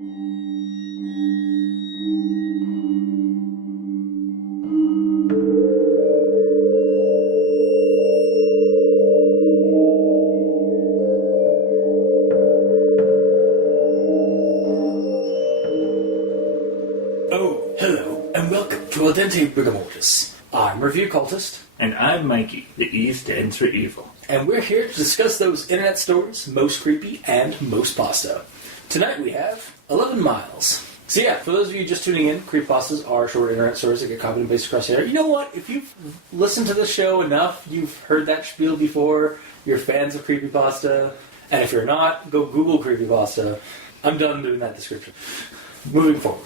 Oh, hello, and welcome to Al Dente Brigamortis. I'm Review Cultist. And I'm Mikey, the E stands for evil. And we're here to discuss those internet stories most creepy and most pasta. Tonight we have 11 Miles. So yeah, for those of you just tuning in, creepypastas are short internet stories that get copied and pasted across the internet. You know what? If you've listened to this show enough, you've heard that spiel before, you're fans of creepypasta, and if you're not, go Google creepypasta. I'm done doing that description. Moving forward.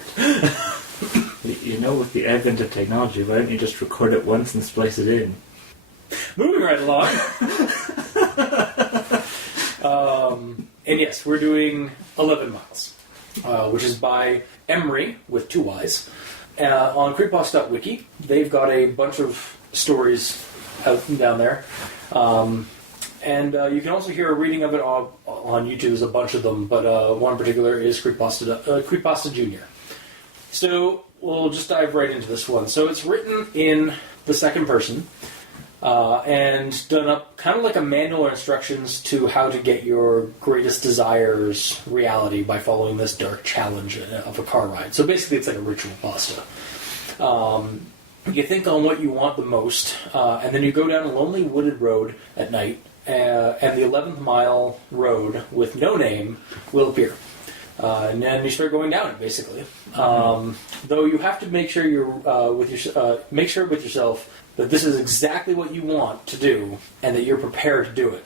You know, with the advent of technology, why don't you just record it once and splice it in? Moving right along. And yes, we're doing 11 Miles, which is by Emeryy, with 2 Y's. On Creepypasta.wiki, they've got a bunch of stories out and down there. And you can also hear a reading of it on YouTube. There's a bunch of them, but one in particular is Creepypasta Jr. So we'll just dive right into this one. So it's written in the second person and done up kind of like a manual or instructions to how to get your greatest desires reality by following this dark challenge of a car ride. So basically it's like a ritual pasta. You think on what you want the most, and then you go down a lonely wooded road at night, and the 11th mile road with no name will appear. And then you start going down it, basically. Though you have to make sure with yourself that this is exactly what you want to do, and that you're prepared to do it.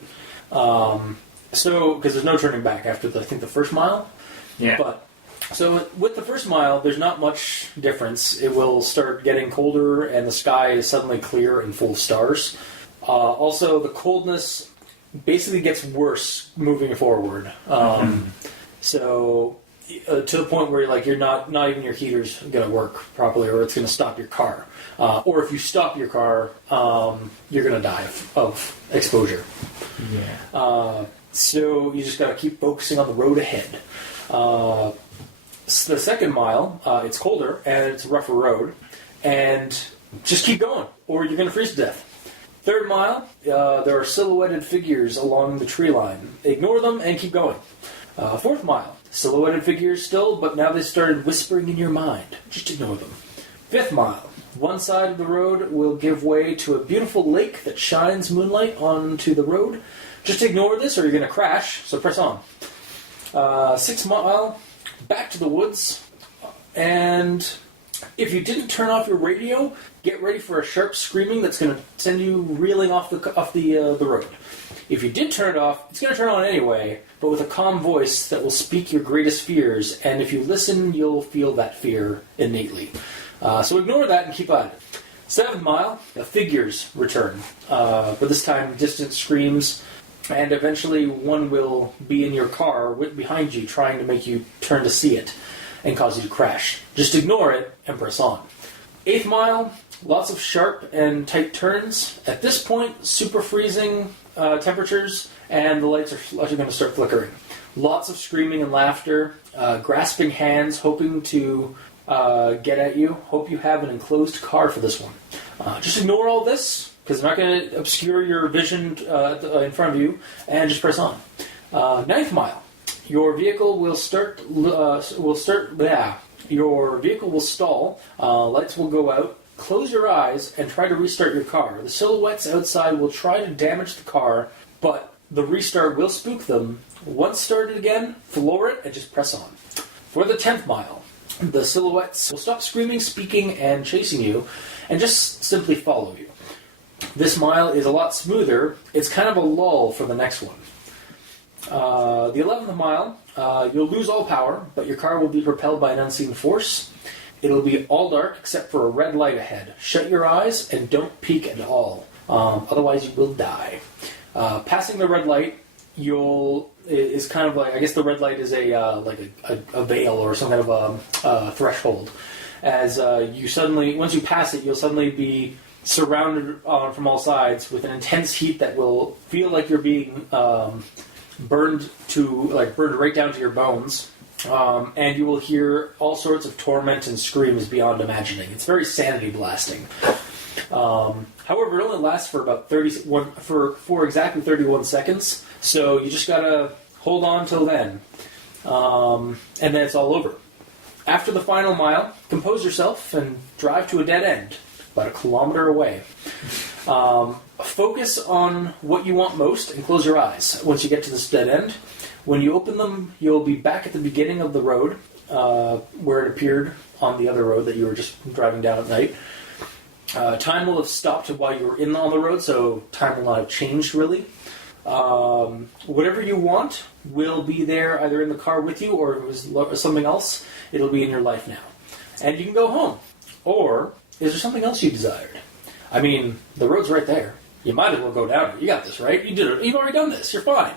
So, because there's no turning back after I think the first mile. Yeah. But so with the first mile, there's not much difference. It will start getting colder, and the sky is suddenly clear and full of stars. Also, the coldness basically gets worse moving forward. So, to the point where you're not even your heater's going to work properly, or it's going to stop your car. Or if you stop your car, you're going to die of exposure. Yeah. So you just got to keep focusing on the road ahead. So the second mile, it's colder and it's a rougher road, and just keep going, or you're going to freeze to death. Third mile, there are silhouetted figures along the tree line. Ignore them and keep going. Fourth mile, silhouetted figures still, but now they started whispering in your mind. Just ignore them. Fifth mile, one side of the road will give way to a beautiful lake that shines moonlight onto the road. Just ignore this or you're going to crash, so press on. 6th mile, back to the woods, and if you didn't turn off your radio, get ready for a sharp screaming that's going to send you reeling off the road. If you did turn it off, it's going to turn on anyway, but with a calm voice that will speak your greatest fears, and if you listen, you'll feel that fear innately. So ignore that and keep at it. 7th mile, the figures return, but this time distant screams, and eventually one will be in your car behind you trying to make you turn to see it and cause you to crash. Just ignore it and press on. 8th mile, lots of sharp and tight turns. At this point, super freezing temperatures, and the lights are going to start flickering. Lots of screaming and laughter, grasping hands, hoping to get at you. Hope you have an enclosed car for this one. Just ignore all this, because it's not going to obscure your vision in front of you, and just press on. 9th mile, your vehicle will Your vehicle will stall. Lights will go out. Close your eyes and try to restart your car. The silhouettes outside will try to damage the car, but the restart will spook them. Once started again, floor it and just press on. For the 10th mile, the silhouettes will stop screaming, speaking, and chasing you, and just simply follow you. This mile is a lot smoother. It's kind of a lull for the next one. The 11th mile, you'll lose all power, but your car will be propelled by an unseen force. It'll be all dark except for a red light ahead. Shut your eyes and don't peek at all. Otherwise you will die. Passing the red light, is kind of like, I guess the red light is a veil or some kind of a threshold. As once you pass it, you'll suddenly be surrounded from all sides with an intense heat that will feel like you're being burned right down to your bones. and you will hear all sorts of torment and screams beyond imagining. It's very sanity blasting. However, it only lasts for about for exactly 31 seconds, so you just gotta hold on till then, and then it's all over. After the final mile, compose yourself and drive to a dead end, about 1 kilometer away. Focus on what you want most and close your eyes once you get to this dead end. When you open them, you'll be back at the beginning of the road, where it appeared on the other road that you were just driving down at night. Time will have stopped while you were on the road, so time will not have changed really. Whatever you want will be there either in the car with you, or if it was something else, it'll be in your life now. And you can go home. Or, is there something else you desired? I mean, the road's right there. You might as well go down it. You got this, right? You did it. You've already done this. You're fine.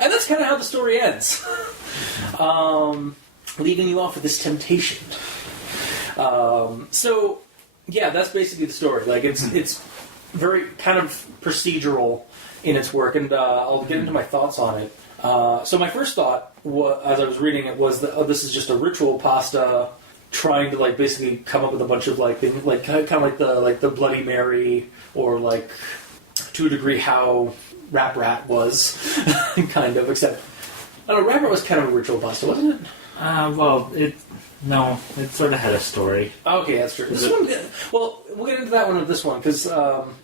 And that's kind of how the story ends. Leaving you off with this temptation. So, yeah, that's basically the story. Like, it's very kind of procedural in its work, and I'll get into my thoughts on it. So my first thought, as I was reading it, was that this is just a ritual pasta trying to like basically come up with a bunch of like things, like kind of like the Bloody Mary, or like to a degree how Rap Rat was, kind of. Except, I don't know, Rap Rat was kind of a ritual pasta, wasn't it? No, it sort of had a story. Okay, that's true. This one, well, we'll get into that one with this one, because,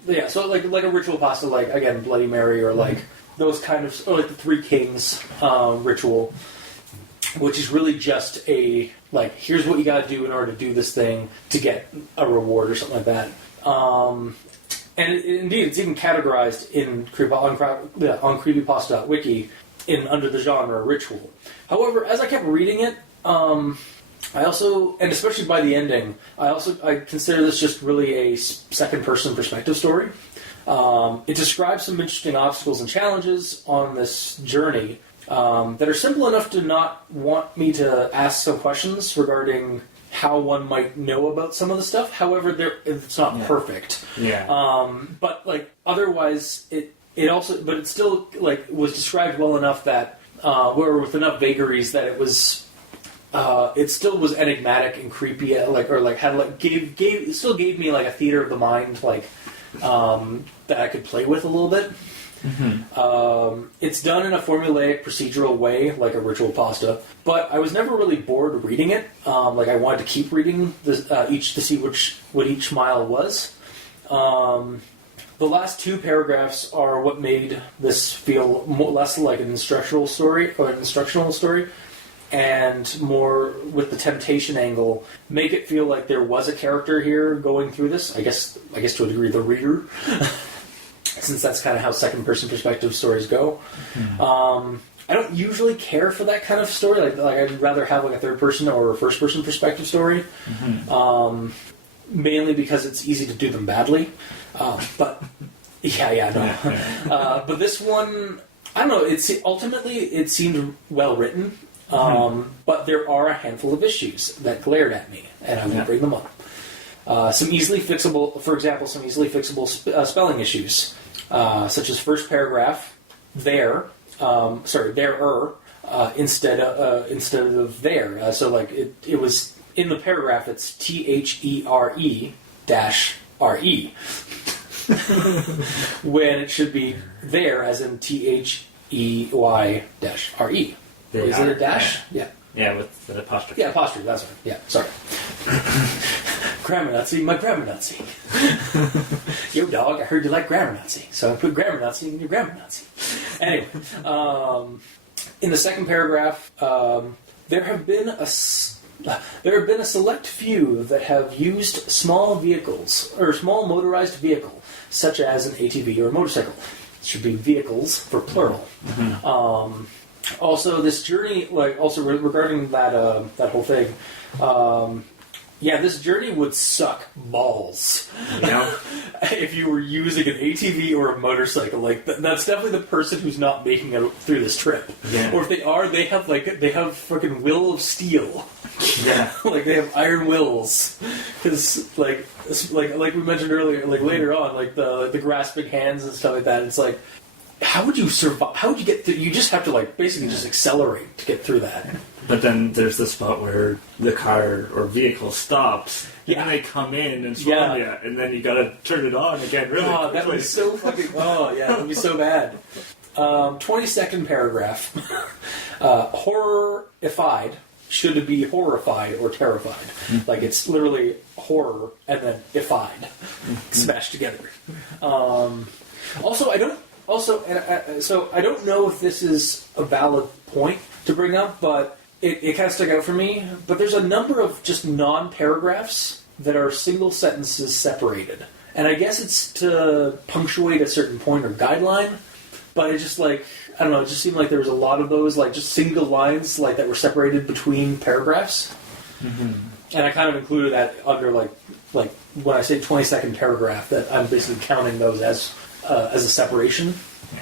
yeah, so like a ritual pasta, like, again, Bloody Mary, or like those kind of, or like the Three Kings ritual, which is really just a, like, here's what you gotta do in order to do this thing to get a reward or something like that. And indeed, it's even categorized in on Creepypasta.wiki under the genre ritual. However, as I kept reading it, I also, and especially by the ending, I consider this just really a second-person perspective story. It describes some interesting obstacles and challenges on this journey that are simple enough to not want me to ask some questions regarding how one might know about some of the stuff. However, it's not perfect. Yeah. But like otherwise, it still like was described well enough that, with enough vagaries that it was. It still was enigmatic and creepy, it still gave me like a theater of the mind, like that I could play with a little bit. Mm-hmm. It's done in a formulaic, procedural way, like a ritual pasta, but I was never really bored reading it. Like I wanted to keep reading each to see what each mile was. The last two paragraphs are what made this feel less like an instructional story, and more with the temptation angle, make it feel like there was a character here going through this. I guess to a degree, the reader, since that's kind of how second-person perspective stories go. Mm-hmm. I don't usually care for that kind of story. Like I'd rather have like a third-person or a first-person perspective story, mm-hmm. Mainly because it's easy to do them badly. But but this one, I don't know. Ultimately it seemed well written. But there are a handful of issues that glared at me, and I will bring them up. Some easily fixable spelling issues, such as first paragraph, there, instead of there. So like it was in the paragraph, it's THERE-RE, when it should be there as in THEY-RE. Is it a dash? Yeah. Yeah, with the apostrophe. Yeah, apostrophe, that's right. Yeah, sorry. Grammar Nazi, my grammar Nazi. Yo, dog, I heard you like grammar Nazi, so I put grammar Nazi in your grammar Nazi. Anyway, in the second paragraph, there have been a select few that have used small vehicles, or small motorized vehicle, such as an ATV or a motorcycle. It should be vehicles for plural. Mm-hmm. Also, this journey, regarding that whole thing, this journey would suck balls. Yeah. If you were using an ATV or a motorcycle, like that's definitely the person who's not making it through this trip. Yeah. Or if they are, they have fucking will of steel. Yeah. Like they have iron wills, because like we mentioned earlier, like later on, like the grasping hands and stuff like that. It's like, how would you survive? How would you get through? You just have to like basically just accelerate to get through that. But then there's the spot where the car or vehicle stops, Yeah. and they come in and swarm you, and then you gotta turn it on again really quickly. That would be so fucking... Oh, yeah, that would be so bad. 22nd paragraph. Horrified should be horrified or terrified. Like, it's literally horror and then ified. Smashed together. Also, I don't know if this is a valid point to bring up, but it kind of stuck out for me. But there's a number of just non-paragraphs that are single sentences separated. And I guess it's to punctuate a certain point or guideline, but it just like, I don't know, it just seemed like there was a lot of those, like just single lines like that were separated between paragraphs. Mm-hmm. And I kind of included that under like when I say 22nd paragraph, that I'm basically counting those as a separation.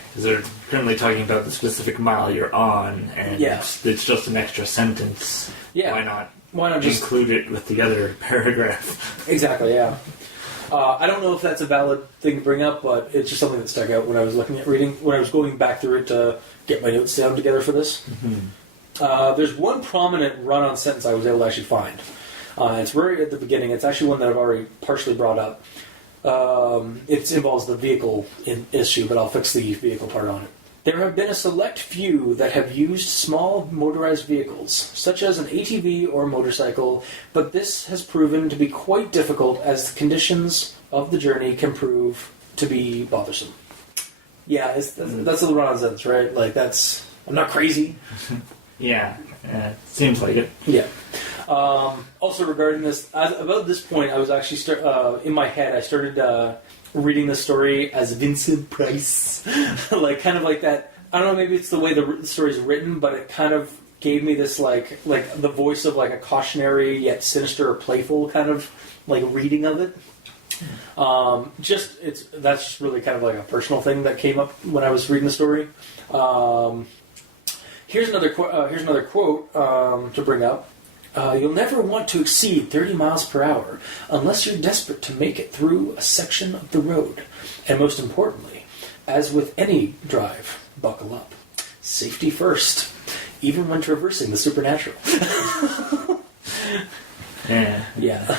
Because they're currently talking about the specific mile you're on, and it's just an extra sentence. Yeah. Why not just include it with the other paragraph? Exactly, yeah. I don't know if that's a valid thing to bring up, but it's just something that stuck out when I was when I was going back through it to get my notes down together for this. Mm-hmm. There's one prominent run-on sentence I was able to actually find. It's right at the beginning. It's actually one that I've already partially brought up. It involves the vehicle issue, but I'll fix the vehicle part on it. There have been a select few that have used small motorized vehicles, such as an ATV or motorcycle, but this has proven to be quite difficult as the conditions of the journey can prove to be bothersome. Yeah, that's a run-on sentence, right? Like, I'm not crazy. Yeah, seems like it. Yeah. Also, regarding this, about this point, I was actually in my head. I started reading the story as Vincent Price, like kind of like that. I don't know. Maybe it's the way the story's written, but it kind of gave me this like the voice of like a cautionary yet sinister or playful kind of like reading of it. That's just really kind of like a personal thing that came up when I was reading the story. Here's another quote to bring up. You'll never want to exceed 30 miles per hour unless you're desperate to make it through a section of the road. And most importantly, as with any drive, buckle up. Safety first, even when traversing the supernatural. Yeah. Yeah.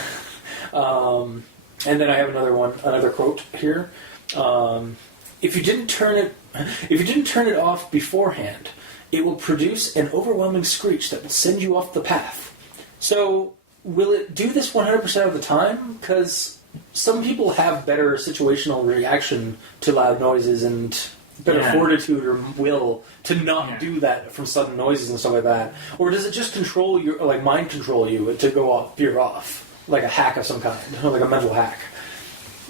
And then I have another quote here. If you didn't turn it off beforehand, it will produce an overwhelming screech that will send you off the path. So, will it do this 100% of the time? Because some people have better situational reaction to loud noises and better fortitude or will to not do that from sudden noises and stuff like that. Or does it just mind control you to go off, veer off? Like a hack of some kind, like a mental hack.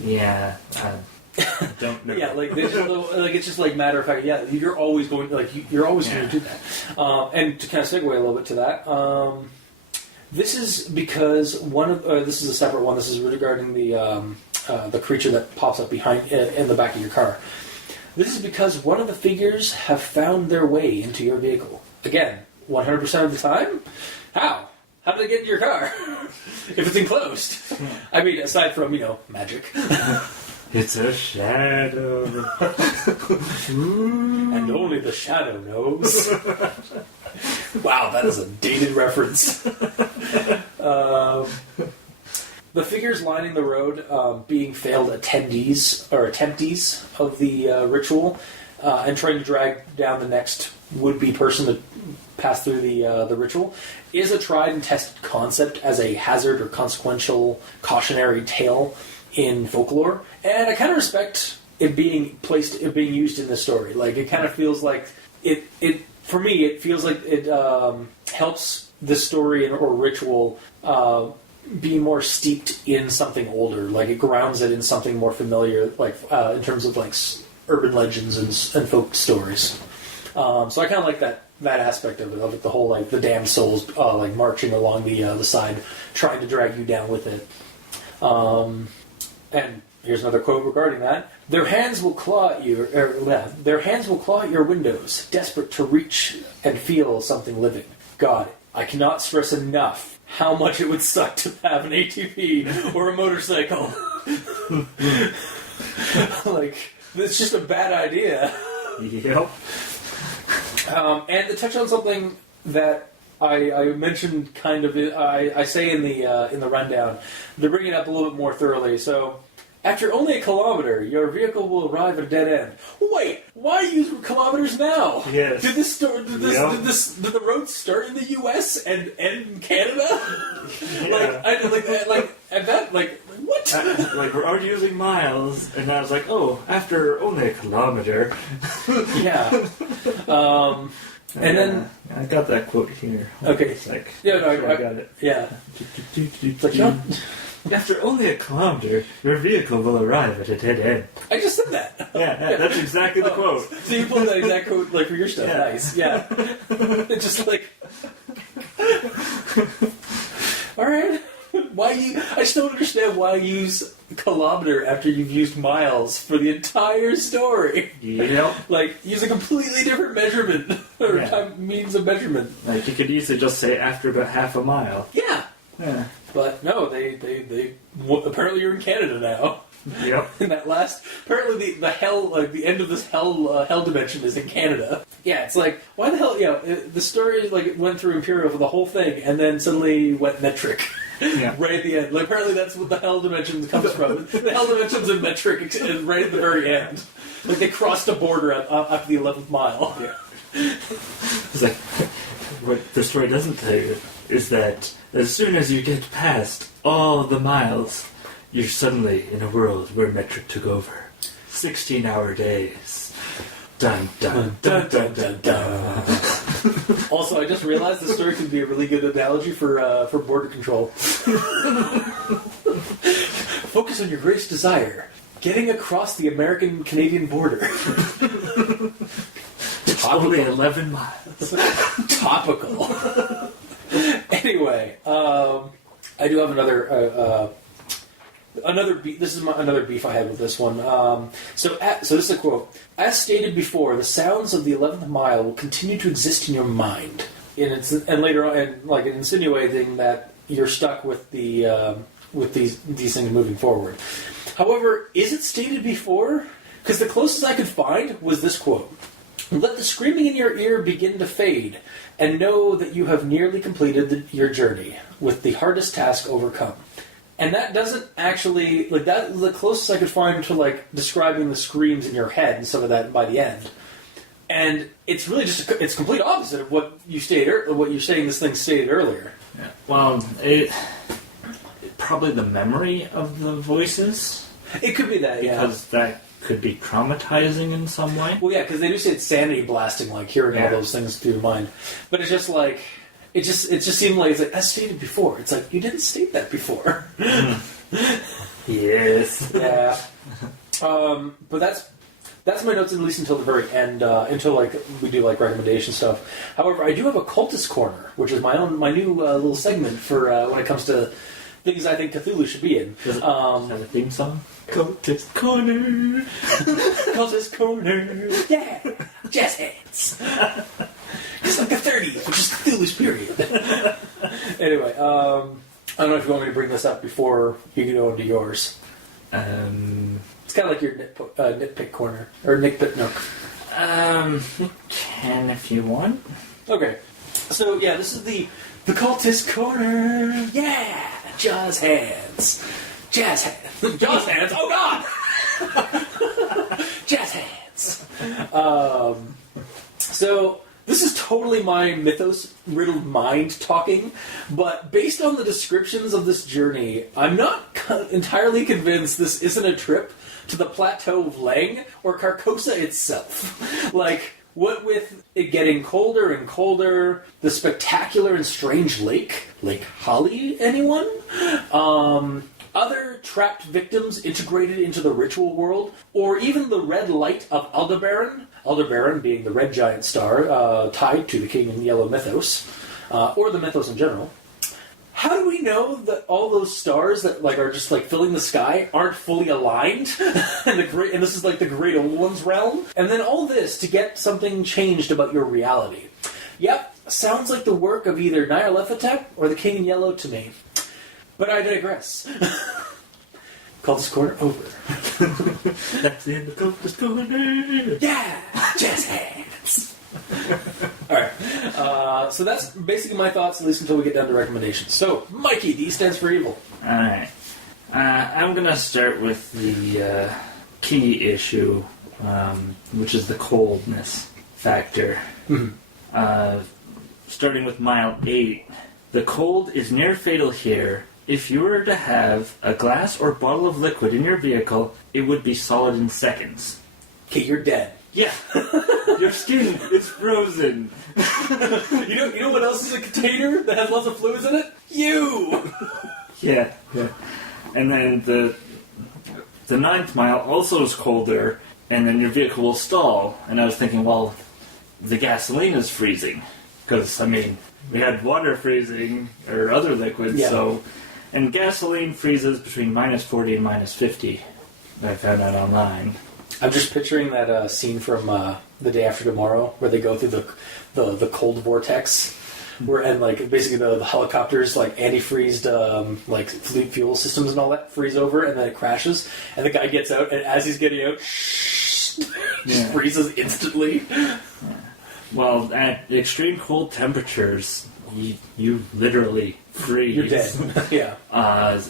Yeah, I don't know. Yeah, it's just like matter of fact. Yeah, you're always going you're always going to do that. And to kind of segue a little bit to that, this is because this is a separate one. This is regarding the creature that pops up behind in the back of your car. This is because one of the figures have found their way into your vehicle. Again, 100% of the time. How? How did they get into your car? If it's enclosed. I mean, aside from, magic. It's a shadow. And only the shadow knows. Wow, that is a dated reference. The figures lining the road, being failed attendees of the ritual, and trying to drag down the next would-be person to pass through the ritual, is a tried and tested concept as a hazard or consequential cautionary tale in folklore, and I kind of respect it being used in this story. Like, it kind of feels like it for me. It feels like it helps the story or ritual be more steeped in something older. Like, it grounds it in something more familiar, like in terms of like urban legends and folk stories. So I kind of like that aspect of it, the whole like the damned souls like marching along the side, trying to drag you down with it. And here's another quote regarding that: "Their hands will claw at you. Their hands will claw at your windows, desperate to reach and feel something living. God, I cannot stress enough how much it would suck to have an ATV or a motorcycle. Like, it's just a bad idea." Yep. And to touch on something that I mentioned, kind of, I say in the rundown, to bring it up a little bit more thoroughly. So, after only a kilometer, your vehicle will arrive at a dead end. Wait, why use kilometers now? Yes. Did the road start in the U.S. and end in Canada? Yeah. What? We're already using miles, and I was like, oh, after only a kilometer. Yeah. And then I got that quote here. Okay. It's like, Yeah, no, I got it. Yeah. It's like, after only a kilometer, your vehicle will arrive at a dead end. I just said that. Yeah, that's exactly the quote. So you pulled that exact quote for your stuff. Yeah. Nice. Yeah. It's just like, all right. I just don't understand why you use kilometer after you've used miles for the entire story. Yep. Use a completely different measurement or means of measurement. You could easily just say after about half a mile. Yeah. Yeah. But no, they apparently you're in Canada now. Yep. And apparently the hell, the end of this hell dimension is in Canada. Yeah, it's like, why the hell, the story went through Imperial for the whole thing, and then suddenly went metric. Yeah. Right at the end. Apparently that's what the hell dimension comes from. The hell dimension's in metric right at the very end. They crossed a border after the 11th mile. Yeah. It's like, what the story doesn't tell you is that as soon as you get past all the miles, you're suddenly in a world where metric took over. 16-hour days. Dun dun dun dun dun dun. Also, I just realized this story could be a really good analogy for border control. Focus on your greatest desire: getting across the American-Canadian border. It's only 11 miles. Topical. Anyway, I do have another beef. This is another beef I had with this one. So this is a quote. As stated before, the sounds of the 11th mile will continue to exist in your mind, and later on, and insinuating that you're stuck with these things moving forward. However, is it stated before? Because the closest I could find was this quote. Let the screaming in your ear begin to fade, and know that you have nearly completed your journey, with the hardest task overcome. And that doesn't actually, that the closest I could find to, describing the screams in your head and some of that by the end. And it's really it's complete opposite of what you stated, what you're saying this thing stated earlier. Yeah. Well, probably the memory of the voices. It could be that, because that could be traumatizing in some way. Well, yeah, because they do say it's sanity blasting, hearing all those things through your mind. But it's just it just seemed like it's as stated before. It's like you didn't state that before. Yes. Yeah. But that's my notes at least until the very end. Until we do recommendaation stuff. However, I do have a cultist corner, which is my new little segment for when it comes to things I think Cthulhu should be in. Does it have a theme song? Cultist Corner! Cultist Corner! Yeah! Jazz hands! It's like the 30s, which is Cthulhu's period. Anyway, I don't know if you want me to bring this up before you go into yours. It's kind of like your nitpick corner. Or nitpick nook. You can if you want. Okay. So, yeah, this is the Cultist Corner! Yeah! Jazz hands! Jazz hands! Jazz hands! Oh, God! Jazz hands! So, this is totally my mythos-riddled mind talking, but based on the descriptions of this journey, I'm not entirely convinced this isn't a trip to the Plateau of Lang or Carcosa itself. What with it getting colder and colder, the spectacular and strange Lake Holly, anyone? Other trapped victims integrated into the ritual world, or even the red light of Aldebaran being the red giant star tied to the King in Yellow mythos, or the mythos in general. How do we know that all those stars that are just filling the sky aren't fully aligned? and this is the Great Old One's realm? And then all this to get something changed about your reality. Yep, sounds like the work of either Nyarlathotep or the King in Yellow to me. But I digress. Call this corner over. That's the end of Copa's Corner. Yeah, jazz hands. All right. So that's basically my thoughts, at least until we get down to recommendations. So, Mikey, D stands for evil. All right. I'm gonna start with the key issue, which is the coldness factor. Starting with mile 8, the cold is near fatal here. If you were to have a glass or bottle of liquid in your vehicle, it would be solid in seconds. Okay, you're dead. Yeah, your skin is frozen. You know what else is a container that has lots of fluids in it? You! Yeah. And then the 9th mile also is colder, and then your vehicle will stall. And I was thinking, well, the gasoline is freezing. Because, I mean, we had water freezing, or other liquids, so... And gasoline freezes between minus 40 and minus 50. I found out online. I'm just picturing that scene from The Day After Tomorrow, where they go through the cold vortex, and like basically the helicopters like antifreezed like fuel systems and all that freeze over, and then it crashes, and the guy gets out, and as he's getting out, just freezes instantly. Yeah. Well, at extreme cold temperatures, you literally freeze. You're dead. Yeah.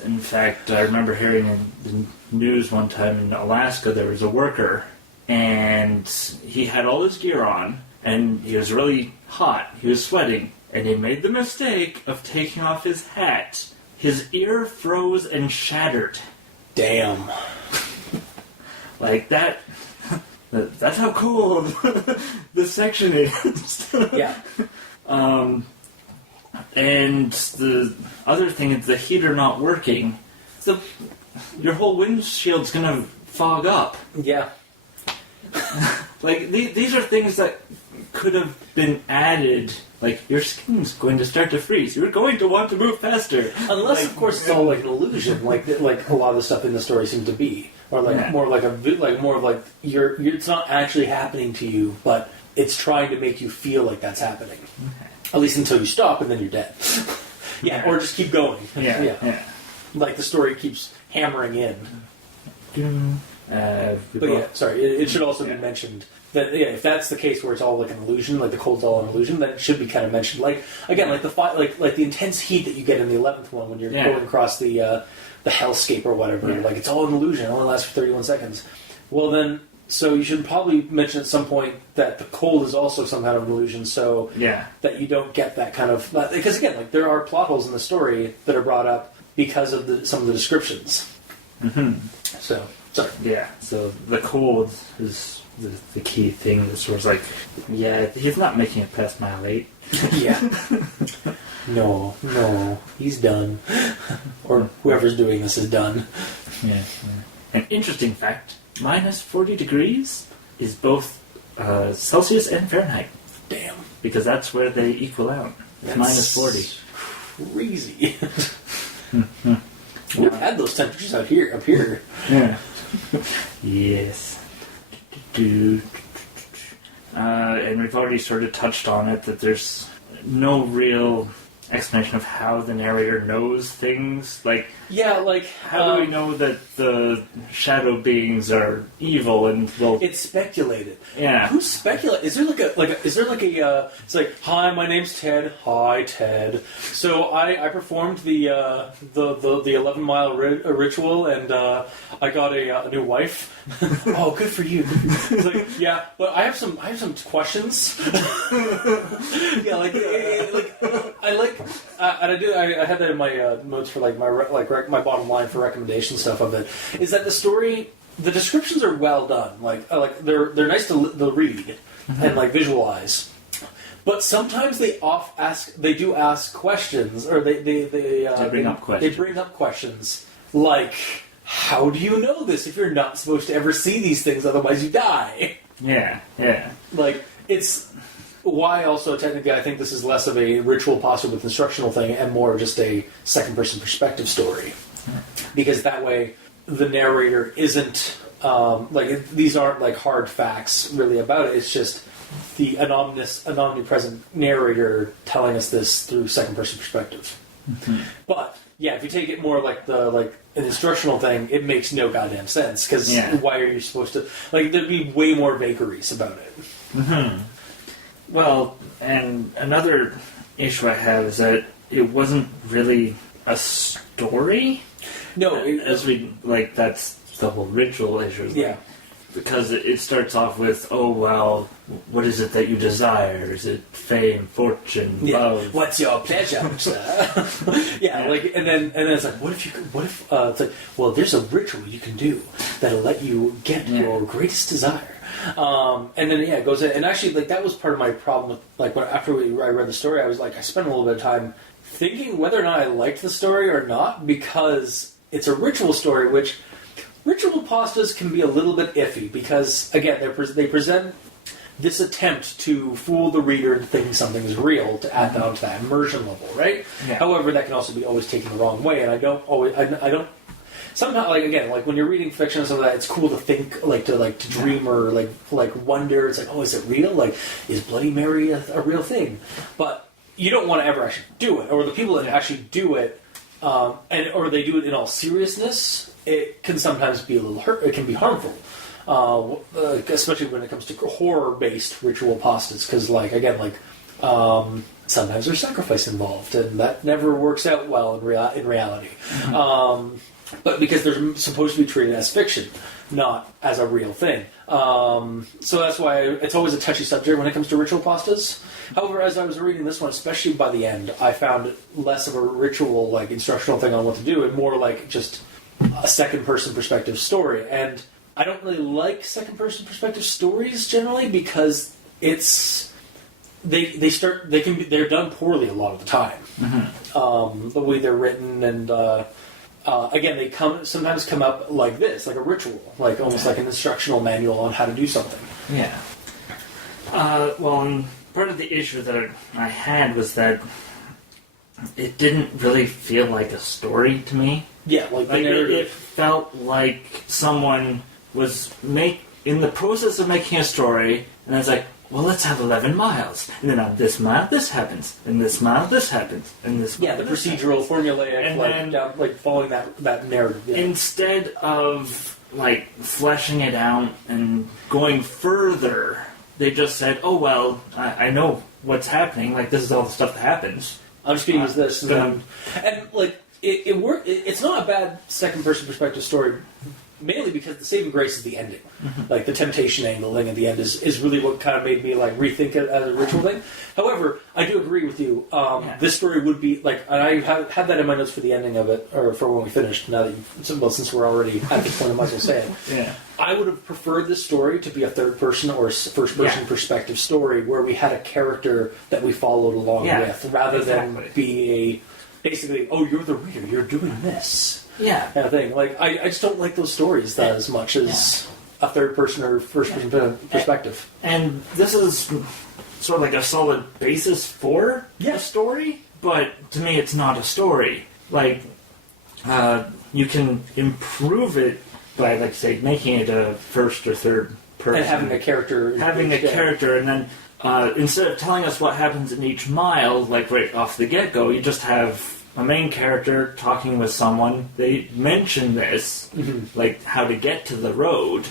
In fact, I remember hearing in the news one time in Alaska, there was a worker, and he had all his gear on, and he was really hot. He was sweating, and he made the mistake of taking off his hat. His ear froze and shattered. Damn. Like that... That's how cold this section is. Yeah. And the other thing is the heater not working. Your whole windshield's gonna fog up. Yeah. Like, these are things that could have been added. Like, your skin's going to start to freeze. You're going to want to move faster. Unless, of course, it's all like an illusion, like a lot of the stuff in the story seems to be. Or more of like it's not actually happening to you, but it's trying to make you feel like that's happening. Okay. At least until you stop, and then you're dead. Yeah, or just keep going. Yeah. Like the story keeps hammering in. But yeah, sorry. It should also be mentioned that if that's the case where it's all like an illusion, like the cold's all an illusion, then it should be kind of mentioned. Like again, like the intense heat that you get in the 11th one when you're going across the hellscape or whatever. Like, it's all an illusion. It only lasts for 31 seconds. Well, then, so you should probably mention at some point that the cold is also some kind of illusion, so that you don't get that kind of... Because, again, like there are plot holes in the story that are brought up because of some of the descriptions. Mm-hmm. So, sorry. Yeah, so the cold is the key thing. The story's like, he's not making it past mile 8. Yeah. No, he's done. Or whoever's doing this is done. Yeah. An interesting fact, minus 40 degrees is both Celsius and Fahrenheit. Damn. Because that's where they equal out. It's minus 40. Crazy. We've had those temperatures up here. Yeah. Yes. And we've already sort of touched on it, that there's no real explanation of how the narrator knows things. Like, how do we know that the shadow beings are evil? And it's speculated. Yeah, who's speculating? Is there it's like, hi, my name's Ted. Hi, Ted. So I performed the 11-mile ritual, and I got a new wife. Oh, good for you. It's like, yeah, but I have some questions. I had that in my notes for like my bottom line for recommendation stuff of it. Is that the story? The descriptions are well done. Like they're nice to read and like visualize. But sometimes they do ask questions, or they bring up questions. They bring up questions like, how do you know this if you're not supposed to ever see these things, otherwise you die? Yeah. Like, it's why also technically I think this is less of a ritual pasta with instructional thing and more just a second-person perspective story. Because that way the narrator isn't, these aren't like hard facts really about it, it's just the omnipresent narrator telling us this through second-person perspective. But yeah, if you take it more like an instructional thing, it makes no goddamn sense because why are you supposed to there'd be way more vagaries about it. Well, and another issue I have is that it wasn't really a story. No, that's the whole ritual issue. Yeah. Because it starts off with, oh, well, what is it that you desire? Is it fame, fortune, love? What's your pleasure, sir? And then it's like, it's like, well, there's a ritual you can do that'll let you get your greatest desire. And then, it goes in. And actually, that was part of my problem with, after I read the story, I was I spent a little bit of time thinking whether or not I liked the story or not, because it's a ritual story, which... Ritual pastas can be a little bit iffy because, again, they present this attempt to fool the reader into thinking something is real to add down to that immersion level, right? Yeah. However, that can also be always taken the wrong way, and I don't. Somehow, when you're reading fiction and stuff like that, it's cool to think, to dream or wonder. It's is it real? Is Bloody Mary a real thing? But you don't want to ever actually do it, or the people that actually do it, or they do it in all seriousness. It can sometimes be it can be harmful, especially when it comes to horror-based ritual pastas, because, sometimes there's sacrifice involved, and that never works out well in reality. But because they're supposed to be treated as fiction, not as a real thing. So that's why it's always a touchy subject when it comes to ritual pastas. However, as I was reading this one, especially by the end, I found it less of a ritual, instructional thing on what to do, and more just... a second-person perspective story, and I don't really like second-person perspective stories generally because they're done poorly a lot of the time. The way they're written, and again, they sometimes come up like this, like a ritual, almost like an instructional manual on how to do something. Yeah. And part of the issue that I had was that it didn't really feel like a story to me. Yeah, it felt like someone was in the process of making a story, and it's like, well, let's have 11 miles, and then on this mile this happens, and this mile this happens, and this mile the procedural, formulaic, and following that narrative. Yeah. Instead of fleshing it out and going further, they just said, oh well, I know what's happening. This is all the stuff that happens. I'm just going to use this, and it worked. It's not a bad second-person perspective story, mainly because the saving grace is the ending. The temptation angling at the end is really what kind of made me rethink it as a ritual thing. However, I do agree with you. This story would be and I had that in my notes for the ending of it, or for when we finished. Now that since we're already at this point, I might as well say it. Yeah. I would have preferred this story to be a third-person or first-person perspective story where we had a character that we followed along with, rather than be basically, oh, you're the reader, you're doing this. Yeah. Kind of thing. I just don't like those stories as much as a third-person or first-person perspective. And this is sort of a solid basis for a story, but to me it's not a story. You can improve it by, say, making it a first or third person. And having a character. Character, and then instead of telling us what happens in each mile, right off the get-go, you just have a main character talking with someone. They mention this, how to get to the road,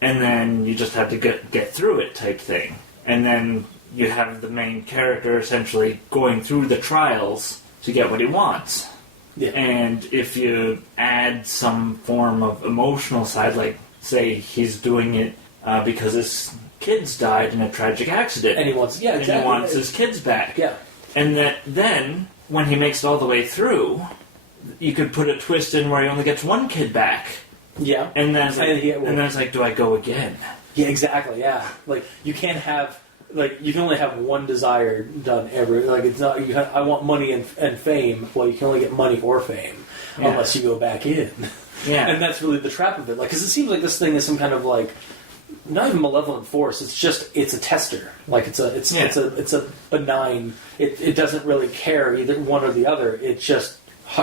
and then you just have to get through it type thing. And then you have the main character essentially going through the trials to get what he wants. Yeah. And if you add some form of emotional side, say he's doing it because his kids died in a tragic accident. And he wants, he wants his kids back. Yeah. And then, when he makes it all the way through, you could put a twist in where he only gets one kid back. Yeah. And then it's do I go again? Yeah, exactly, yeah. You can't have, you can only have one desire done every, it's not, I want money and fame. Well, you can only get money or fame unless you go back in. Yeah. And that's really the trap of it. Because it seems like this thing is some kind of, not even malevolent force. It's a tester. It's a benign. It doesn't really care either one or the other. It just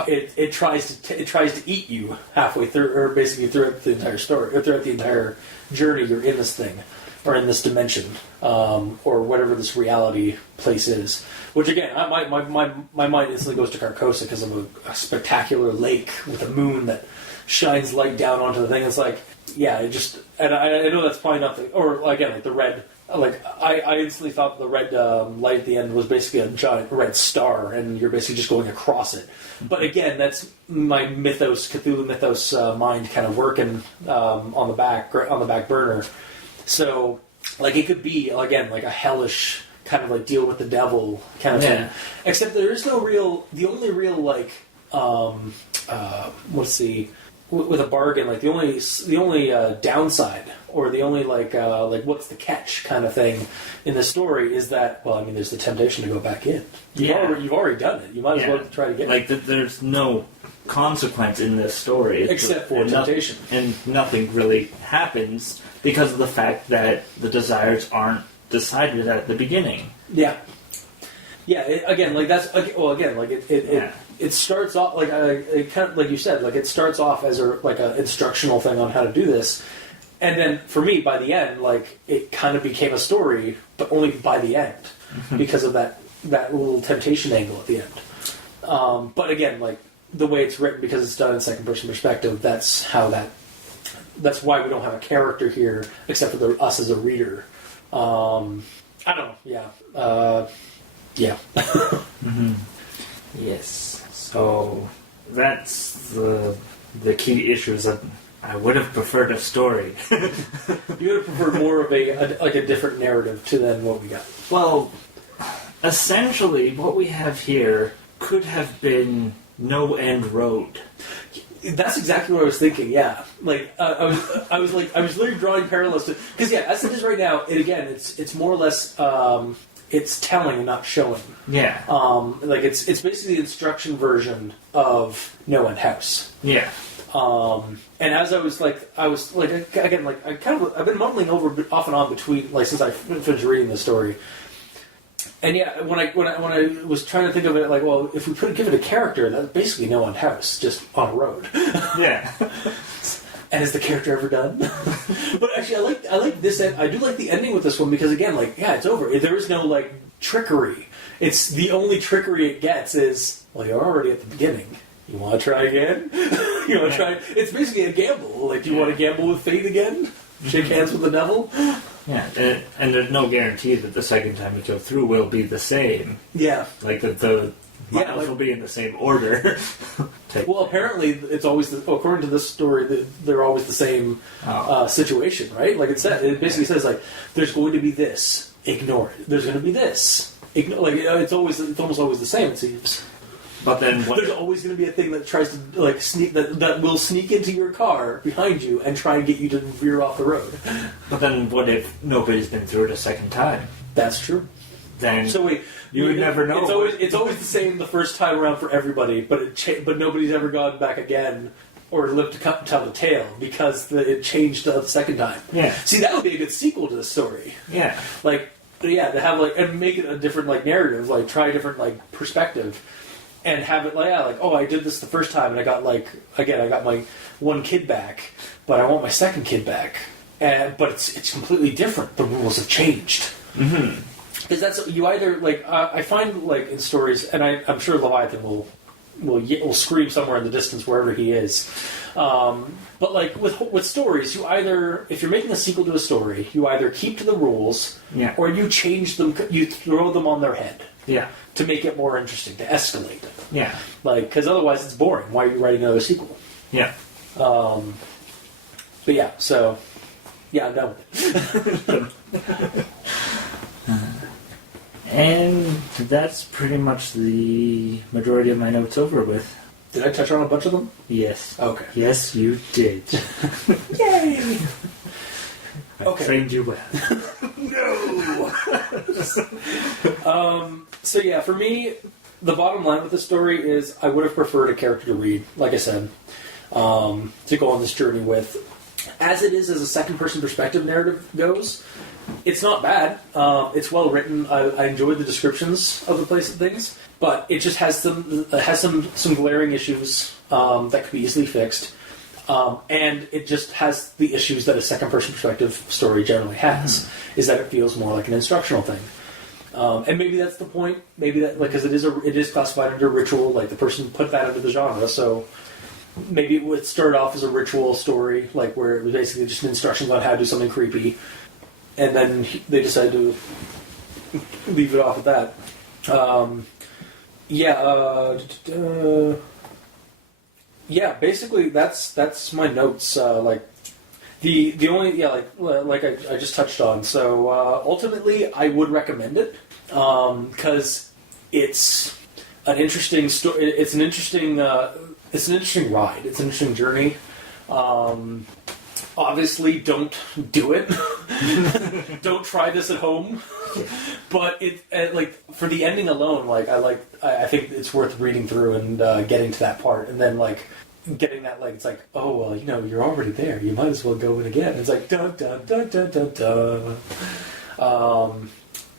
it tries to eat you halfway through, or basically throughout the entire story, or throughout the entire journey. You're in this thing, or in this dimension, or whatever this reality place is. Which again, my mind instantly goes to Carcosa because of a spectacular lake with a moon that shines light down onto the thing. It's like, yeah, it just, and I know that's probably not the, or again, like the red, like I instantly thought the red light at the end was basically a giant red star, and you're basically just going across it. But again, that's my Cthulhu mythos mind kind of working on the back burner. So, like, it could be again like a hellish kind of like deal with the devil kind of thing. Except there is no real. The only real like with a bargain, like the only downside, or the only like what's the catch kind of thing in the story is that, well, I mean, there's the temptation to go back in. You've already done it. You might as well try to get like there's no consequence in this story except for temptation, and nothing really happens because of the fact that the desires aren't decided at the beginning. Yeah. Again, like that's well. Again, like it starts off like it kind of like you said, like it starts off as an instructional thing on how to do this, and then for me, by the end, like it kind of became a story, but only by the end because of that little temptation angle at the end. But again, like the way it's written, because it's done in second person perspective, that's why we don't have a character here except for us as a reader. I don't know. Yeah. Yeah. Yes. So that's the key issues. That I would have preferred a story. You would have preferred more of a different narrative than what we got. Well, essentially, what we have here could have been No End Road. That's exactly what I was thinking. Yeah, like I was literally drawing parallels to, because as it is right now, it's more or less it's telling and not showing. Yeah. Like it's basically the instruction version of No End House. Yeah. And as I was again, like I've been mumbling over off and on between, like, since I finished reading the story. And yeah, when I was trying to think of it, like, well, if we give it a character, that's basically No End House, just on a road. Yeah. And is the character ever done? But actually, I like this. I do like the ending with this one because, again, like, it's over. There is no like trickery. It's the only trickery it gets is, well, you're already at the beginning. You want to try again? You want to try? It's basically a gamble. Like, do you want to gamble with fate again? Shake hands with the devil? Yeah, and there's no guarantee that the second time you go through will be the same. Yeah. Like, the miles will be in the same order. Well, apparently, it's always, according to this story, they're always the same situation, right? Like, it basically says, like, there's going to be this, ignore it. There's going to be this, ignore. Like, it's almost always the same, it seems. But then there's always going to be a thing that tries to, like, sneak, that will sneak into your car behind you and try and get you to veer off the road. But then what if nobody's been through it a second time? That's true. Then so wait, you would never know. It's always the same the first time around for everybody, but but nobody's ever gone back again or lived to tell the tale because it changed the second time. Yeah. See, that would be a good sequel to the story. Yeah. Like, yeah, to have like, and make it a different like narrative, like try a different like perspective. And have it like, oh, I did this the first time, and I got I got my one kid back, but I want my second kid back. But it's completely different. The rules have changed. Mm-hmm. Because that's, you either, like, I find, like, in stories, and I'm sure Leviathan will scream somewhere in the distance wherever he is. But, like, with stories, you either, if you're making a sequel to a story, you either keep to the rules, or you change them, you throw them on their head. Yeah. To make it more interesting, to escalate it. Yeah. Like, because otherwise it's boring. Why are you writing another sequel? Yeah. But yeah, so, yeah, I'm done with it. And that's pretty much the majority of my notes over with. Did I touch on a bunch of them? Yes. Okay. Yes, you did. Yay! I trained you well. No! So yeah, for me, the bottom line with the story is I would have preferred a character to read, like I said, to go on this journey with. As it is, as a second-person perspective narrative goes, it's not bad. It's well written. I enjoyed the descriptions of the place and things, but it just has some glaring issues that could be easily fixed. And it just has the issues that a second-person perspective story generally has, is that it feels more like an instructional thing. And maybe that's the point. Maybe that, like, because it is classified under ritual. Like, the person put that into the genre, so maybe it would start off as a ritual story, like where it was basically just instructions on how to do something creepy, and then they decided to leave it off at that. Basically that's my notes. Like the only like I just touched on. So ultimately, I would recommend it because it's an interesting story. It's an interesting ride. It's an interesting journey. Obviously, don't do it. Don't try this at home. But it like for the ending alone, I think it's worth reading through and getting to that part, and then like getting that it's like, oh well, you're already there. You might as well go in again. It's like dun dun dun dun dun dun.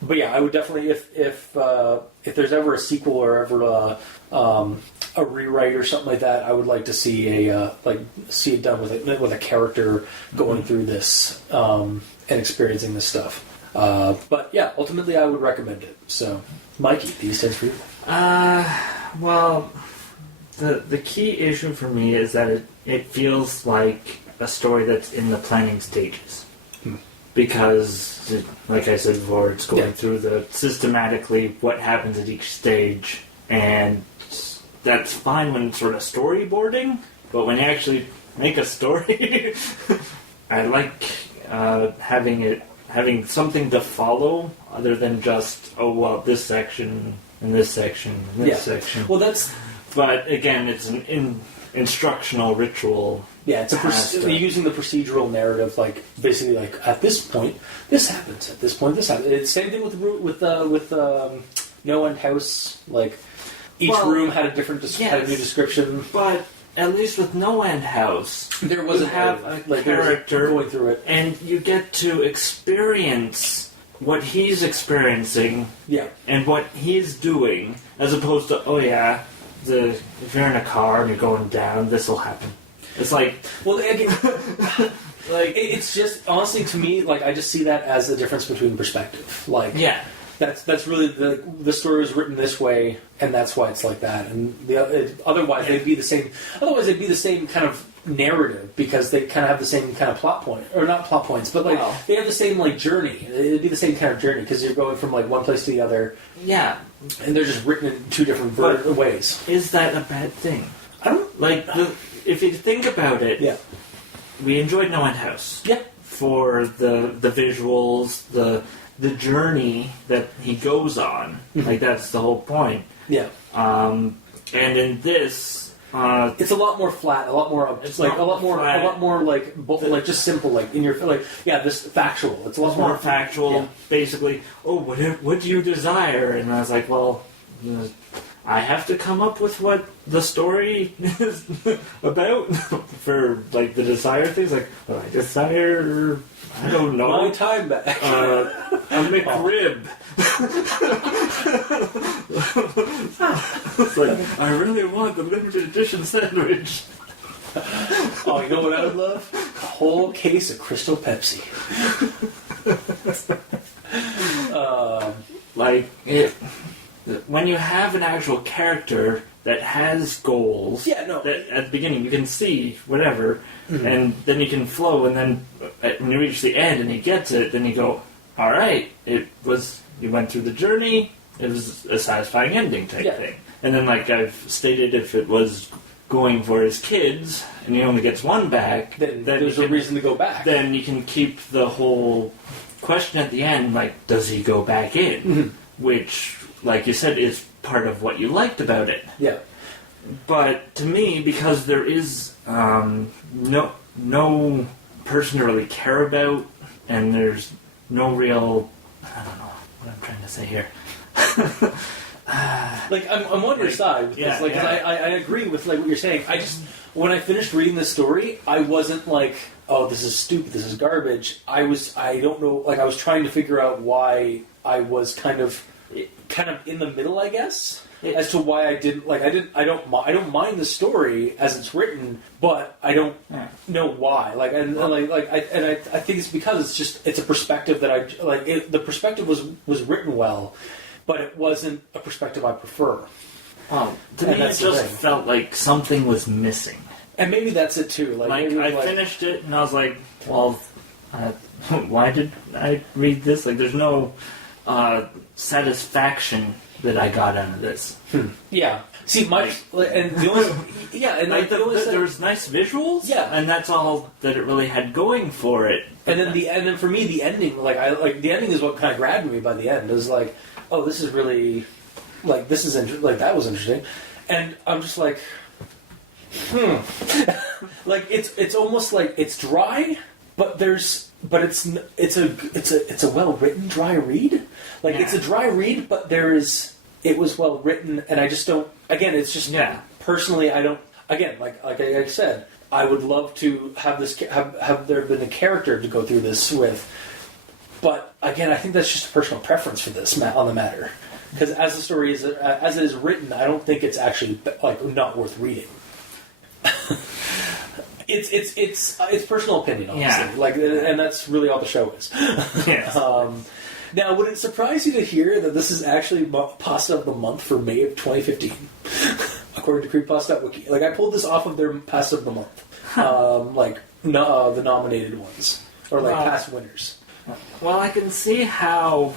But yeah, I would definitely if there's ever a sequel or ever a rewrite or something like that, I would like to see see it done with a character going through this and experiencing this stuff. But yeah, ultimately I would recommend it. So, Mikey, these stands for you. Well, the key issue for me is that it feels like a story that's in the planning stages. Because, like I said before, it's going through systematically what happens at each stage, and that's fine when it's sort of storyboarding, but when you actually make a story, I like having something to follow other than just, this section and this section and this section. Well, But again, it's an instructional ritual. Yeah, it's using the procedural narrative, like basically, like at this point this happens, at this point this happens. It's the same thing with No End House. Like each room had a different had a new description. But at least with No End House, there was a character going through it, and you get to experience what he's experiencing, and what he's doing, as opposed to if you're in a car and you're going down, this will happen. It's like, well, again, like it's just honestly to me, like I just see that as the difference between perspective. Like, that's really the story was written this way, and that's why it's like that. And otherwise they'd be the same. Otherwise they'd be the same kind of narrative because they kind of have the same kind of plot point, or not plot points, but like they have the same like journey. It'd be the same kind of journey because you're going from like one place to the other. Yeah, and they're just written in two different ways. Is that a bad thing? I don't like. If you think about it, we enjoyed No End House. Yeah, for the visuals, the journey that he goes on. Like that's the whole point. Yeah. And in this, it's a lot more flat, a lot more. It's like a lot more like just simple, like in your this factual. It's a lot more factual. Yeah. Basically, what do you desire? And I was like, well. I have to come up with what the story is about for like the desire things. Like, I desire, I don't know, my time back. A McRib. It's like I really want the limited edition sandwich. Oh, you know what I would love? A whole case of Crystal Pepsi. When you have an actual character that has goals, that at the beginning you can see whatever, and then you can flow, and then when you reach the end and he gets it, then you go, all right, you went through the journey, it was a satisfying ending type thing. And then, like I've stated, if it was going for his kids and he only gets one back, then there's a reason to go back. Then you can keep the whole question at the end, like, does he go back in? Which, like you said, is part of what you liked about it. Yeah. But to me, because there is no person to really care about, and there's no real, I don't know what I'm trying to say here. Like I'm on your side with this. Like, 'cause I agree with like what you're saying. I just when I finished reading the story, I wasn't like, oh, this is stupid, this is garbage. I don't know. Like I was trying to figure out why I was kind of in the middle, I guess. as to why I didn't like. I don't mind the story as it's written, but I don't know why. Like, I think it's because it's a perspective that I like. The perspective was written well, but it wasn't a perspective I prefer. To me, it just felt like something was missing. And maybe that's it too. Like I finished it and I was like, well, why did I read this? Like, there's no satisfaction that I got out of this. Yeah. See, there's nice visuals. Yeah. And that's all that it really had going for it. And then for me, the ending, the ending is what kind of grabbed me by the end. It was like, oh, this is really, this is that was interesting, and I'm just like, like it's almost like it's dry, but it's a well written dry read. Like it's a dry read, but it was well written, and I just don't. Again, it's just personally, I don't. Again, like I said, I would love to have this have there been a character to go through this with, but again, I think that's just a personal preference for this on the matter. Because as the story is, as it is written, I don't think it's actually not worth reading. It's personal opinion, honestly. And that's really all the show is. Yes. Now, would it surprise you to hear that this is actually Pasta of the Month for May of 2015, according to Creepypasta.wiki? Like, I pulled this off of their Pasta of the Month, the nominated ones or past winners. Well, I can see how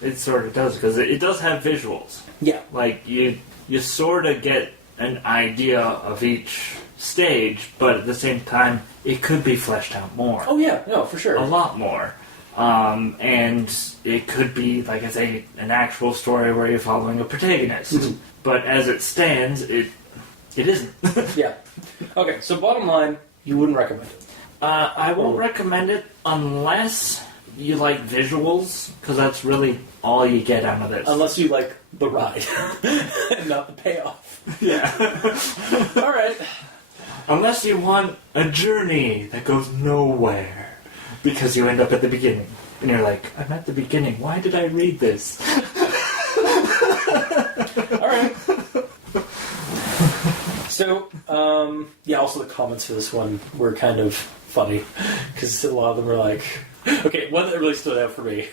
it sort of does, because it does have visuals. Yeah. Like, you sort of get an idea of each stage, but at the same time, it could be fleshed out more. Oh, yeah. No, for sure. A lot more. And it could be, like I say, an actual story where you're following a protagonist. Mm-hmm. But as it stands, it isn't. Yeah. Okay, so bottom line, you wouldn't recommend it? I won't recommend it unless you like visuals, because that's really all you get out of this. Unless you like the ride, and not the payoff. Yeah. All right. Unless you want a journey that goes nowhere, because you end up at the beginning. And you're like, I'm at the beginning, why did I read this? Alright. So, also the comments for this one were kind of funny, because a lot of them were like, okay, one that really stood out for me,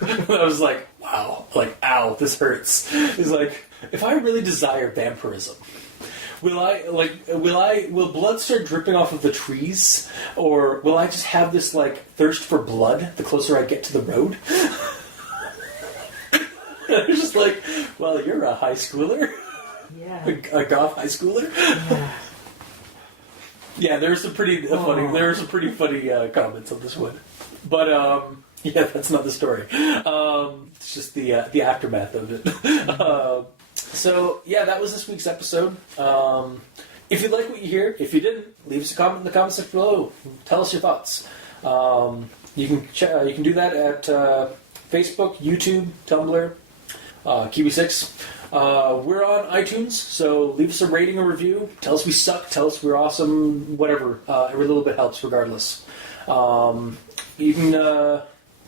I was like, wow, like, ow, this hurts. Is like, if I really desire vampirism, will blood start dripping off of the trees? Or will I just have this, thirst for blood the closer I get to the road? I was just like, well, you're a high schooler? Yeah. A goth high schooler? Yeah. Yeah, there were some pretty funny comments on this one. But, that's not the story. It's just the aftermath of it. So, that was this week's episode. If you like what you hear, if you didn't, leave us a comment in the comment section below. Tell us your thoughts. You can do that at Facebook, YouTube, Tumblr, Kiwi6. We're on iTunes, so leave us a rating or review. Tell us we suck. Tell us we're awesome. Whatever. Every little bit helps, regardless. You can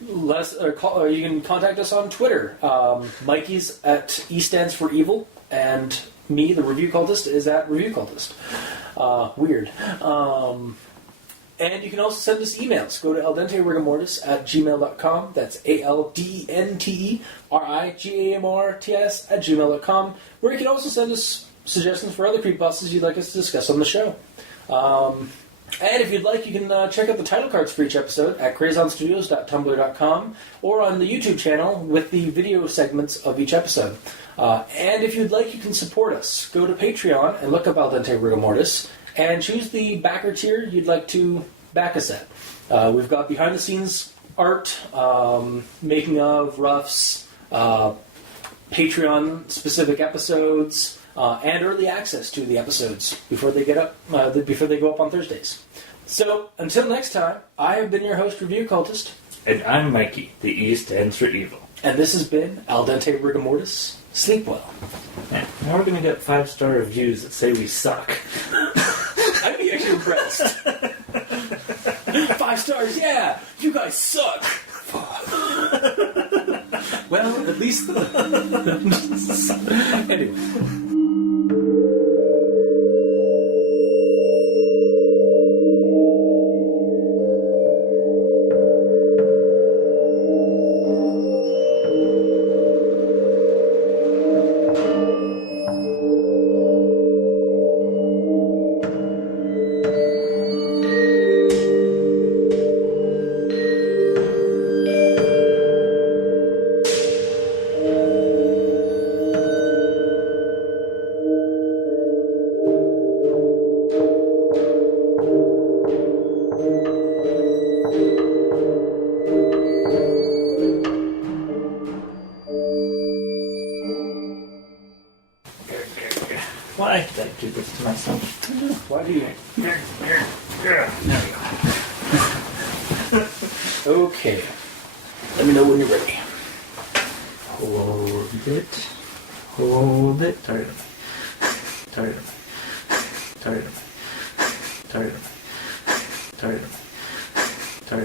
you can contact us on Twitter. Mikey's at E stands for evil, and me, the Review Cultist, is at Review Cultist. Weird. And you can also send us emails. Go to aldenterigamortis@gmail.com. That's ALDNTERIGAMORTS@gmail.com, where you can also send us suggestions for other creepypastas you'd like us to discuss on the show. And if you'd like, you can check out the title cards for each episode at crazonstudios.tumblr.com or on the YouTube channel with the video segments of each episode. And if you'd like, you can support us. Go to Patreon and look up Al Dente Rigor Mortis and choose the backer tier you'd like to back us at. We've got behind-the-scenes art, making of, roughs, Patreon-specific episodes, and early access to the episodes before they go up on Thursdays. So, until next time, I have been your host, Review Cultist. And I'm Mikey. The E stands for evil. And this has been Al Dente Rigor Mortis. Sleep well. Yeah, now we're going to get 5-star reviews that say we suck. I'd be actually impressed. 5 stars, yeah! You guys suck! Fuck. Well, at least... Anyway. Why did I do this to myself? Why do you... There we go. Okay. Let me know when you're ready. Hold it. Hold it. Turn. Turn. Turn. Turn. Turn. Turn.